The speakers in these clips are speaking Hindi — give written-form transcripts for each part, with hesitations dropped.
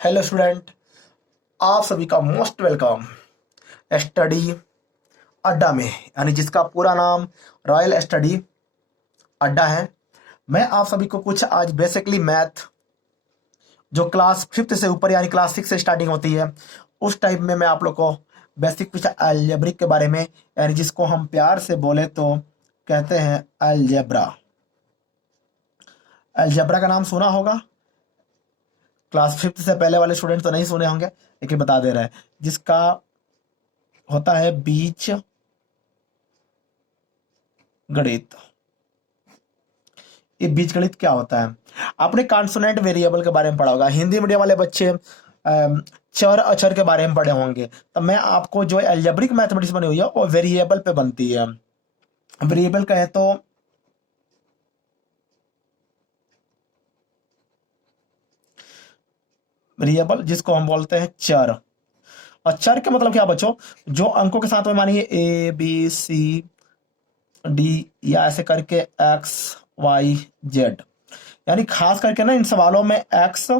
हेलो स्टूडेंट, आप सभी का मोस्ट वेलकम स्टडी अड्डा में, यानी जिसका पूरा नाम रॉयल स्टडी अड्डा है। मैं आप सभी को कुछ आज बेसिकली मैथ जो क्लास 5th से ऊपर यानी क्लास 6 से स्टार्टिंग होती है उस टाइप में मैं आप लोग को बेसिक कुछ अलजेब्रिक के बारे में, यानी जिसको हम प्यार से बोले तो कहते हैं अलजेब्रा। अलजेब्रा का नाम सुना होगा, क्लास 5th से पहले वाले स्टूडेंट तो नहीं सुने होंगे, लेकिन बता दे रहे हैं। जिसका होता है बीज गणित। ये बीजगणित क्या होता है? आपने कॉन्सोनेंट वेरिएबल के बारे में पढ़ा होगा। हिंदी मीडियम वाले बच्चे चर अक्षर के बारे में पढ़े होंगे। तो मैं आपको जो अलजेब्रिक मैथमेटिक्स बनी हुई है वो वेरिएबल पे बनती है। वेरिएबल कहे तो वेरिएबल जिसको हम बोलते हैं चर। और चर का मतलब क्या बच्चों? जो अंकों के साथ में मानिए ए बी सी डी या ऐसे करके एक्स वाई जेड, यानी खास करके ना इन सवालों में एक्स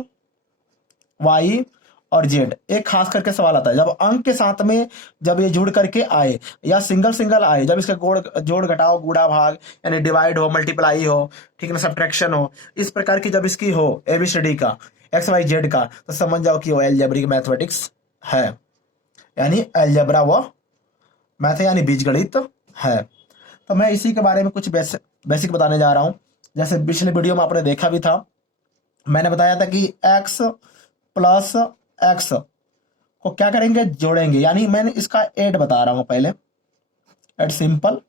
वाई और जेड एक खास करके सवाल आता है जब अंक के साथ में जब ये जुड़ करके आए या सिंगल सिंगल आए, जब इसके जोड़ घटाओ गुणा भाग यानी डिवाइड हो मल्टीप्लाई हो, ठीक है ना, सब्ट्रैक्शन हो, इस प्रकार की जब इसकी हो एबीसीडी का एक्स वाई जेड का, तो समझ जाओ कि वो अलजेब्रिक मैथमेटिक्स है, यानी अलजेब्रा वो मैथ यानी बीजगणित है। तो मैं इसी के बारे में कुछ बेसिक बताने जा रहा हूं। जैसे पिछले वीडियो में आपने देखा भी था, मैंने बताया था कि x प्लस एक्स को क्या करेंगे, जोड़ेंगे। यानी मैंने इसका ऐड बता रहा हूं पहले, ऐड सिंपल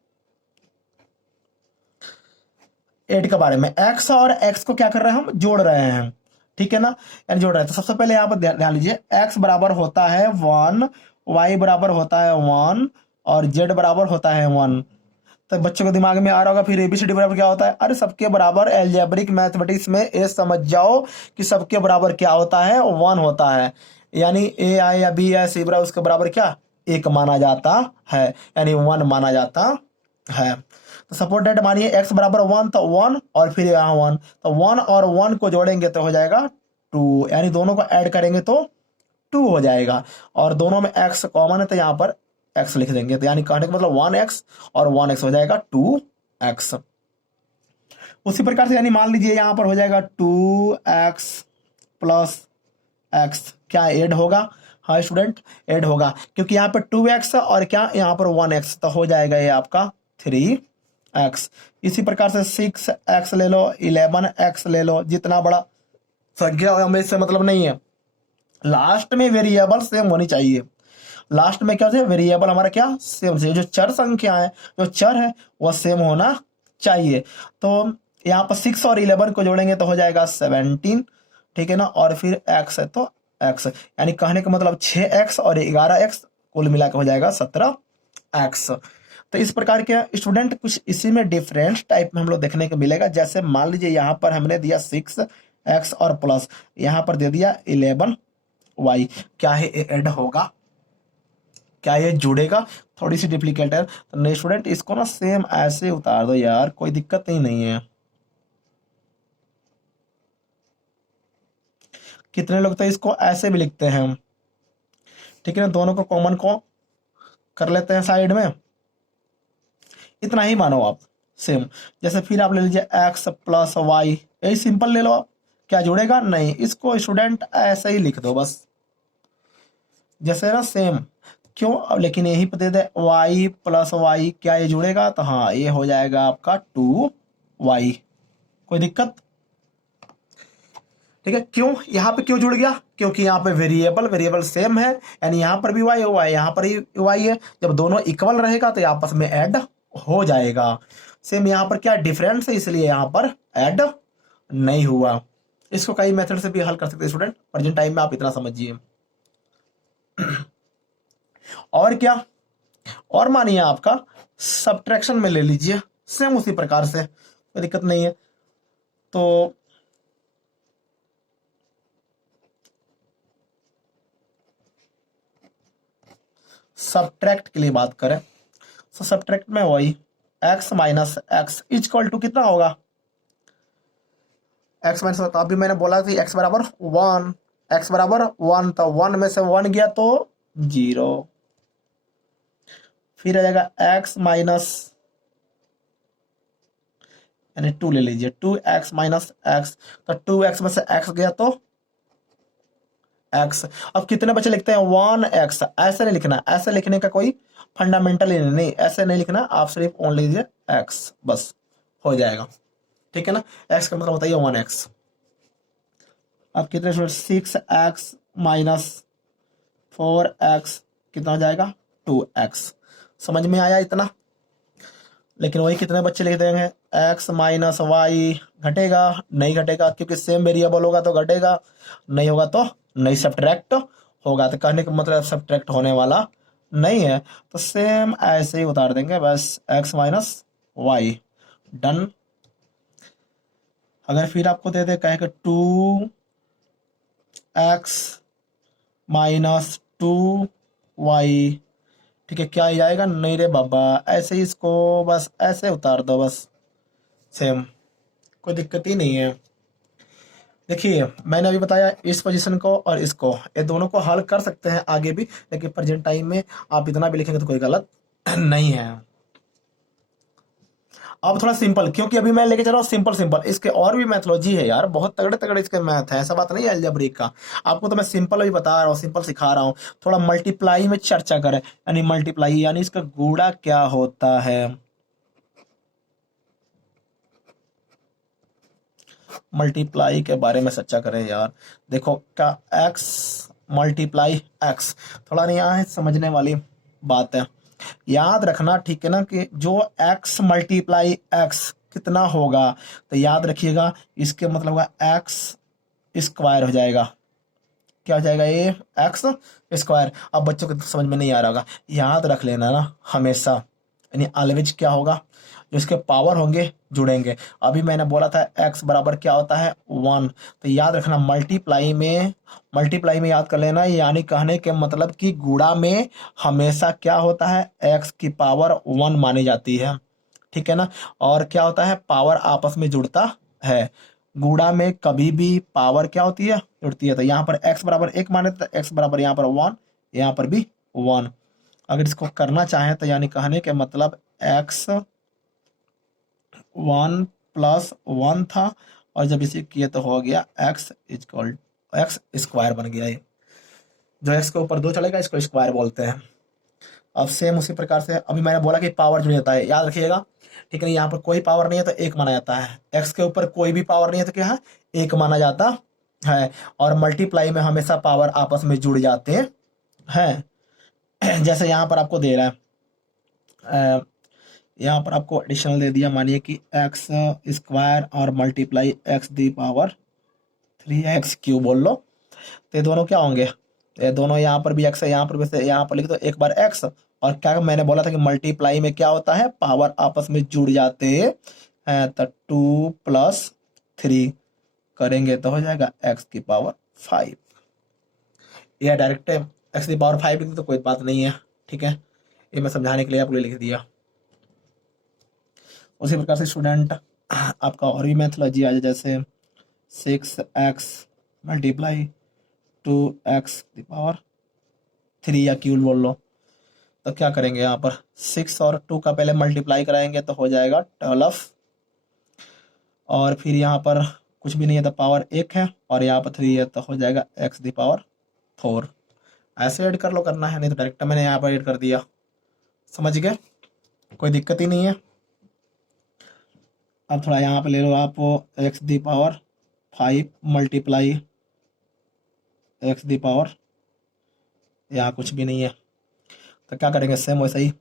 ऐड के बारे में। x और x को क्या कर रहे हैं, हम जोड़ रहे हैं, ठीक है ना, यानी जोड़ रहे हैं। तो सबसे पहले यहाँ पर ध्यान लीजिए, x बराबर होता है 1, y बराबर होता है 1 और z बराबर होता है 1। तो बच्चों को दिमाग में आ रहा होगा फिर एबीसीडी बराबर क्या होता है। अरे सबके बराबर अलजेब्रिक मैथमेटिक्स में ये समझ जाओ कि सबके बराबर क्या होता है, 1 होता है। यानी ए आए या बी आए सी बराबर उसके बराबर क्या, 1 माना जाता है, यानी 1 माना जाता है। तो सपोज दैट मानिए x बराबर 1, तो 1 और फिर यहाँ 1, तो 1 और 1 को जोड़ेंगे तो हो जाएगा 2, यानी दोनों को ऐड करेंगे तो 2 हो जाएगा। और दोनों में x कॉमन है तो यहाँ पर x लिख देंगे, तो यानी कहने का मतलब 1x और 1x हो जाएगा 2x। उसी प्रकार से यानी मान लीजिए यहाँ पर हो जाएगा 2x प्लस x, क्या ऐड होगा? हाँ स्टूडेंट, ऐड होगा, क्योंकि यहाँ पर 2x और क्या यहाँ पर 1x, तो हो जाएगा ये आपका 3x। इसी प्रकार से 6x ले लो, 11x ले लो, जितना बड़ा संख्या हमें इससे मतलब नहीं है, लास्ट में वेरिएबल सेम होनी चाहिए। लास्ट में क्या है, वेरिएबल हमारा क्या सेम चाहिए, जो चर संख्या है जो चर है वह सेम होना चाहिए। तो यहाँ पर 6 और 11 को जोड़ेंगे तो हो जाएगा 17, ठीक है ना, और फिर x है तो x, यानी कहने का मतलब 6x और 11x कुल मिला के हो जाएगा 17x। तो इस प्रकार के स्टूडेंट कुछ इसी में डिफरेंट टाइप में हम लोग देखने को मिलेगा। जैसे मान लीजिए यहाँ पर हमने दिया 6x और प्लस यहाँ पर दे दिया 11y, क्या है ऐड होगा, क्या ये जुड़ेगा? थोड़ी सी डुप्लीकेट है तो नहीं स्टूडेंट, इसको ना सेम ऐसे उतार दो यार, कोई दिक्कत नहीं है। कितने लोग तो इसको ऐसे भी लिखते हैं, ठीक है ना, दोनों को कॉमन को कर लेते हैं साइड में, इतना ही मानो आप सेम। जैसे फिर आप ले लीजिए x प्लस वाई, यही सिंपल ले लो आप, क्या जुड़ेगा? नहीं, इसको स्टूडेंट ऐसे ही लिख दो बस, जैसे ना सेम। क्यों? अब लेकिन यही पे दे दे y प्लस वाई, क्या ये जुड़ेगा? तो हाँ ये हो जाएगा आपका 2y, कोई दिक्कत? ठीक है, क्यों यहाँ पे क्यों जुड़ गया? क्योंकि यहाँ पे वेरिएबल वेरिएबल सेम है, यानी यहाँ पर भी y हुआ है यहाँ पर ही y है, जब दोनों इक्वल रहेगा तो आपस में ऐड हो जाएगा। सेम यहाँ पर क्या डिफरेंस है, इसलिए यहाँ पर ऐड नहीं हुआ। इसको कई मेथड से भी हल कर सकते हैं स्टूडेंट, प्रेजेंट टाइम में आप इतना समझिए। और क्या, और मानिए आपका सब्ट्रैक्शन में ले लीजिए, सेम उसी प्रकार से, कोई दिक्कत नहीं है। तो सब्ट्रैक्ट के लिए बात करें तो सब्ट्रैक्ट में वही x minus x equal to कितना होगा, x माइनस, तो अभी मैंने बोला कि x बराबर 1, x बराबर 1, तो 1 में से 1 गया तो 0। फिर आ जाएगा x माइनस, यानी 2 ले लीजिए, 2x माइनस x, तो 2x में से x गया तो x। अब कितने बच्चे लिखते हैं 1x, ऐसे नहीं लिखना, ऐसे लिखने का कोई फंडामेंटल नहीं, ऐसे नहीं लिखना, आप सिर्फ ओनली लीजिए x, बस हो जाएगा, ठीक है ना। x का मतलब होता है 1x। अब कितने स्टूडेंट, 6x माइनस 4x कितना हो जाएगा 2x। समझ में आया इतना। लेकिन वही कितने बच्चे लिख देंगे x माइनस वाई, घटेगा नहीं घटेगा, क्योंकि सेम वेरिएबल होगा तो घटेगा, नहीं होगा तो नहीं सब्ट्रैक्ट होगा। तो कहने का मतलब सब्ट्रैक्ट होने वाला नहीं है, तो सेम ऐसे ही उतार देंगे बस, x माइनस वाई, डन। अगर फिर आपको दे दे कहे कि 2x माइनस 2y, ठीक है, क्या ही आएगा, नहीं रे बाबा, ऐसे ही इसको बस ऐसे उतार दो बस, सेम, कोई दिक्कत ही नहीं है। देखिए मैंने अभी बताया इस पोजीशन को और इसको, ये दोनों को हल कर सकते हैं आगे भी, लेकिन प्रेजेंट टाइम में आप इतना भी लिखेंगे तो कोई गलत नहीं है। अब थोड़ा सिंपल, क्योंकि अभी मैं लेके चल रहा हूँ सिंपल सिंपल, इसके और भी मैथोलॉजी है यार, बहुत तगड़े तगड़े इसके मैथ है, ऐसा बात नहीं है अलजेब्रिक का। आपको तो मैं सिंपल अभी बता रहा हूँ, सिंपल सिखा रहा हूँ। थोड़ा मल्टीप्लाई में चर्चा करें, यानी मल्टीप्लाई यानी इसका गुणा क्या होता है, मल्टीप्लाई के बारे में चर्चा करें यार। देखो क्या, एक्स मल्टीप्लाई एक्स, थोड़ा नहीं यहाँ है समझने वाली बात है, याद रखना, ठीक है ना, कि जो x मल्टीप्लाई x कितना होगा, तो याद रखिएगा इसके मतलब होगा एक्स स्क्वायर हो जाएगा। क्या हो जाएगा ये, एक्स स्क्वायर। अब बच्चों को तो समझ में नहीं आ रहा होगा, याद रख लेना ना हमेशा, यानी ऑलवेज क्या होगा, जो इसके पावर होंगे जुड़ेंगे। अभी मैंने बोला था x बराबर क्या होता है 1, तो याद रखना मल्टीप्लाई में याद कर लेना, यानी कहने के मतलब कि गुणा में हमेशा क्या होता है, x की पावर 1 मानी जाती है, ठीक है ना। और क्या होता है, पावर आपस में जुड़ता है, गुणा में कभी भी पावर क्या होती है, जुड़ती है। तो यहाँ पर x बराबर 1 माने तो x बराबर यहाँ पर 1, यहाँ पर भी 1। अगर इसको करना चाहें तो यानी कहने के मतलब x 1 प्लस 1 था, और जब इसे किए तो हो गया x इक्वल एक्स स्क्वायर बन गया। ये जो x के ऊपर 2 चलेगा इसको स्क्वायर बोलते हैं। अब सेम उसी प्रकार से अभी मैंने बोला कि पावर जुड़ जाता है, याद रखिएगा, ठीक है। यहाँ पर कोई पावर नहीं है तो 1 माना जाता है, x के ऊपर कोई भी पावर नहीं है तो क्या है, 1 माना जाता है। और मल्टीप्लाई में हमेशा पावर आपस में जुड़ जाते हैं। जैसे यहाँ पर आपको दे रहा है, यहाँ पर आपको एडिशनल दे दिया, मानिए कि एक्स स्क्वायर और multiply x the power 3x cube बोल लो, तो ये दोनों क्या होंगे, ये दोनों यहाँ पर भी x है, यहाँ पर भी से, यहाँ पर लिख दो एक बार x, और क्या मैंने बोला था कि मल्टीप्लाई में क्या होता है, पावर आपस में जुड़ जाते हैं, तो 2 प्लस 3 करेंगे तो हो जाएगा x की पावर 5। यह डायरेक्ट x की पावर 5 लिख दो तो कोई बात नहीं है, ठीक है, ये मैं समझाने के लिए आपको लिख दिया। उसी प्रकार से स्टूडेंट आपका और भी मैथोलॉजी आ जाए, जैसे 6x मल्टीप्लाई 2x की पावर 3 या क्यूब बोल लो, तो क्या करेंगे, यहाँ पर 6 और 2 का पहले मल्टीप्लाई कराएंगे तो हो जाएगा 12, और फिर यहाँ पर कुछ भी नहीं है तो पावर 1 है, और यहाँ पर 3 है तो हो जाएगा x दी पावर 4। ऐसे ऐड कर लो, करना है, नहीं तो डायरेक्ट मैंने यहाँ पर ऐड कर दिया, समझ गए, कोई दिक्कत ही नहीं है। अब थोड़ा यहाँ पे ले लो आप, x the power 5 multiply x the power, यहाँ कुछ भी नहीं है तो क्या करेंगे, सेम वैसे ही,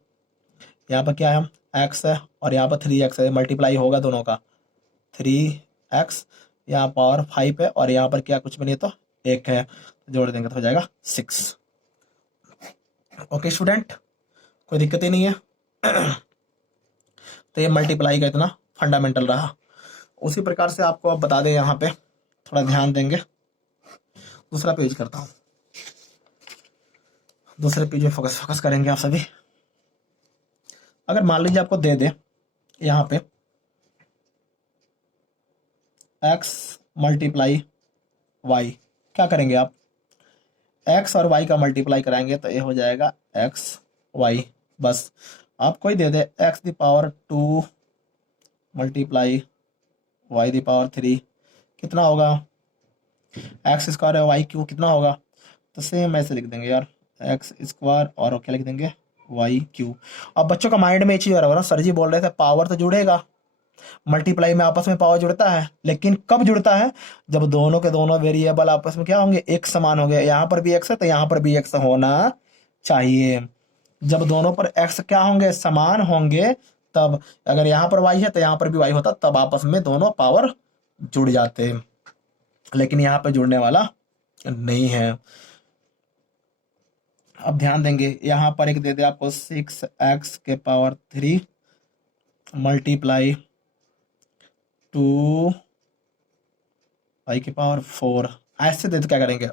यहाँ पर क्या है, x है और यहाँ पर 3x है, मल्टीप्लाई होगा दोनों का, 3x, यहाँ पावर 5 है और यहाँ पर क्या कुछ भी नहीं है तो 1 है, जोड़ देंगे तो हो जाएगा 6। ओके स्टूडेंट, कोई दिक्कत ही नहीं है। तो ये मल्टीप्लाई का इतना फंडामेंटल रहा। उसी प्रकार से आपको अब बता दें, यहाँ पे थोड़ा ध्यान देंगे, दूसरा पेज करता हूँ, दूसरे पेज में फोकस करेंगे आप सभी। अगर मान लीजिए आपको दे दे यहाँ पे x मल्टीप्लाई y, क्या करेंगे आप, एक्स और वाई का मल्टीप्लाई कराएंगे तो ये हो जाएगा एक्स वाई, बस आपको ही दे दे x the power 2 multiply y the power 3 कितना होगा, एक्स स्क्वायर है वाई क्यू कितना होगा, तो सेम ऐसे लिख देंगे यार, एक्स स्क्वायर और क्या लिख देंगे वाई क्यू। अब बच्चों का माइंड में ये चीज आ रहा है ना, सर जी बोल रहे थे पावर तो जुड़ेगा, मल्टीप्लाई में आपस में पावर जुड़ता है, लेकिन कब जुड़ता है, जब दोनों के दोनों वेरिएबल आपस में क्या होंगे, एक समान होंगे, यहाँ पर भी एक्स है तो यहाँ पर भी एक्स होना चाहिए। जब दोनों पर एक्स क्या होंगे, समान होंगे, तब अगर यहाँ पर वाई है तो यहाँ पर भी वाई होता, तब आपस में दोनों पावर जुड़ जाते, लेकिन यहाँ पे जुड़ने वाला नहीं है। अब ध्यान देंगे, यहाँ पर एक दे दे आपको 6x के पावर 3 मल्टीप्लाई 2 y की पावर 4, ऐसे दे तो क्या करेंगे,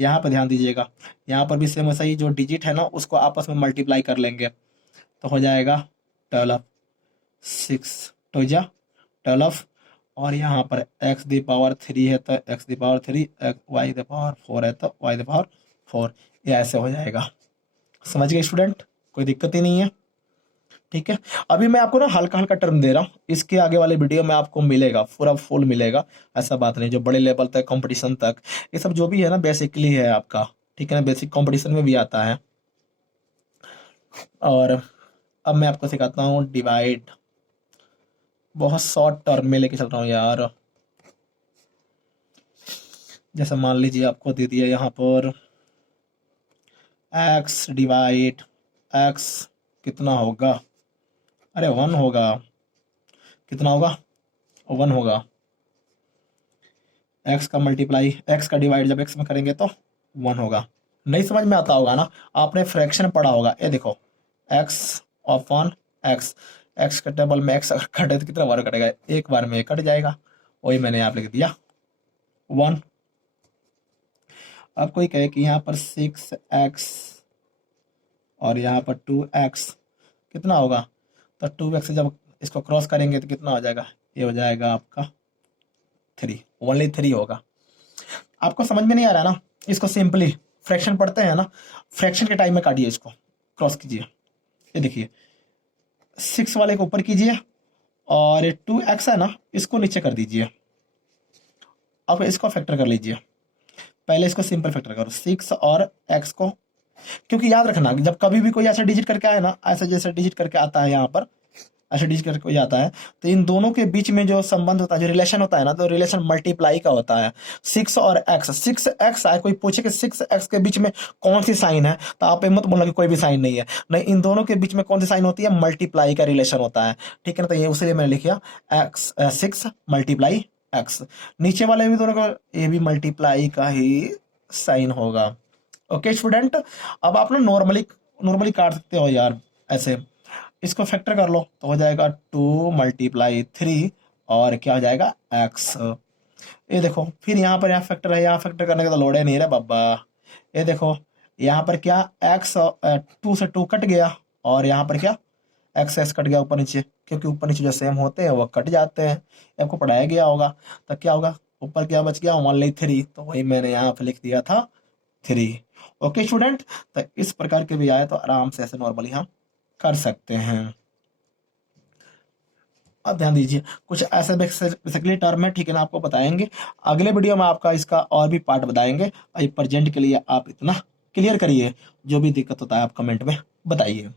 यहाँ पर ध्यान दीजिएगा, यहाँ पर भी सेम वैसा ही, जो डिजिट है ना उसको आपस में मल्टीप्लाई कर लेंगे तो हो जाएगा 12, 6 तो जा 12, और यहाँ पर x दी पावर 3 है तो x the power 3, y the power 4 है तो y दी पावर 4, ये ऐसे हो जाएगा। समझ गए स्टूडेंट, कोई दिक्कत ही नहीं है, ठीक है। अभी मैं आपको ना हल्का हल्का टर्म दे रहा हूँ, इसके आगे वाले वीडियो में आपको मिलेगा, पूरा फुल मिलेगा, ऐसा बात नहीं, जो बड़े लेवल तक कंपटीशन तक ये सब जो भी है ना बेसिकली है आपका, ठीक है ना, बेसिक कंपटीशन में भी आता है। और अब मैं आपको सिखाता हूँ डिवाइड, बहुत शॉर्ट टर्म में लेके चल रहा हूँ यार। जैसे मान लीजिए आपको दे दिया यहाँ पर x डिवाइड x कितना होगा, अरे 1 होगा, कितना होगा 1 होगा, x का मल्टीप्लाई x का डिवाइड जब x में करेंगे तो 1 होगा। नहीं समझ में आता होगा ना, आपने फ्रैक्शन पढ़ा होगा, ये देखो x अपॉन x, x के टेबल में x अगर कटे तो कितना बार कटेगा, एक बार में कट जाएगा, वही मैंने यहाँ पे लिख दिया 1। अब कोई कहे कि यहाँ पर 6x और यहाँ पर 2x कितना होगा, तो 2x से जब इसको क्रॉस करेंगे तो कितना हो जाएगा, ये हो जाएगा आपका 3, ओनली 3 होगा। आपको समझ में नहीं आ रहा है ना, इसको सिंपली फ्रैक्शन पढ़ते हैं ना, फ्रैक्शन के टाइम में काटिए, इसको क्रॉस कीजिए, ये देखिए 6 वाले को ऊपर कीजिए और 2x है ना इसको नीचे कर दीजिए, अब इसको फैक्टर कर लीजिए, पहले इसको सिंपल फैक्टर करो 6 और x को, क्योंकि याद रखना जब कभी भी कोई ऐसा डिजिट करके आए ना, ऐसा जैसे डिजिट करके आता है यहाँ पर, ऐसा डिजिट करके कोई आता है तो इन दोनों के बीच में जो संबंध होता है, जो रिलेशन होता है ना, तो रिलेशन मल्टीप्लाई का होता है। 6 और x, 6x आए, कोई पूछे कि 6x के बीच में कौन सी साइन है, तो आप मत बोलना कि कोई भी साइन नहीं है, नहीं, इन दोनों के बीच में कौन सी साइन होती है, मल्टीप्लाई का रिलेशन होता है, ठीक है ना। तो ये उसी मैंने लिखा x 6 मल्टीप्लाई x, नीचे वाले भी दोनों का ये भी मल्टीप्लाई का ही साइन होगा। ओके स्टूडेंट, अब आप ना नॉर्मली काट सकते हो यार, ऐसे इसको फैक्टर कर लो तो हो जाएगा 2 मल्टीप्लाई 3 और क्या हो जाएगा x, ये देखो फिर यहाँ पर यहाँ फैक्टर है, यहाँ फैक्टर करने का तो लोड है नहीं रे बाबा, ये देखो यहाँ पर क्या x 2 से 2 कट गया और यहाँ पर क्या x कट गया ऊपर नीचे, क्योंकि ऊपर नीचे जो सेम होते हैं वो कट जाते हैं, आपको पढ़ाया गया होगा, तो क्या होगा ऊपर क्या बच गया ओनली 3, तो वही मैंने यहाँ पे लिख दिया था 3। ओके स्टूडेंट, तो इस प्रकार के भी आए तो आराम से ऐसे नॉर्मली हम कर सकते हैं। अब ध्यान दीजिए कुछ ऐसे बेसिकली टर्म है, ठीक है ना, आपको बताएंगे अगले वीडियो में, आपका इसका और भी पार्ट बताएंगे। अभी प्रेजेंट के लिए आप इतना क्लियर करिए, जो भी दिक्कत होता है आप कमेंट में बताइए।